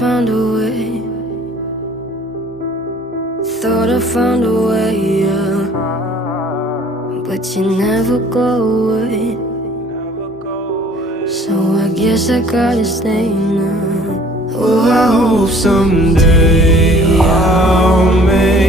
found a way. Thought I found a way, yeah. But you never go away. So I guess I gotta stay now. Oh, I hope someday I'll make